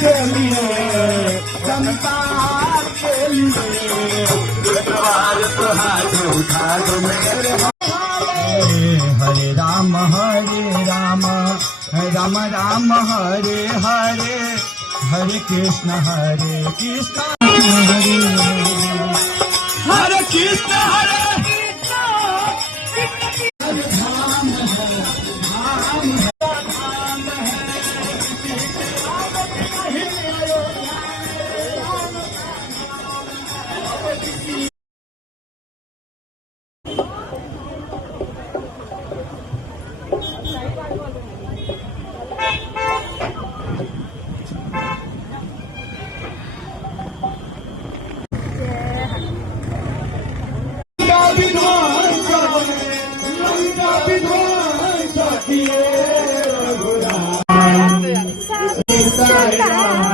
के लिए जनता के लिए तो हाथ उठा दो मेरे। हरे राम राम राम हरे हरे हरे कृष्ण हरे कृष्ण हरे Bye.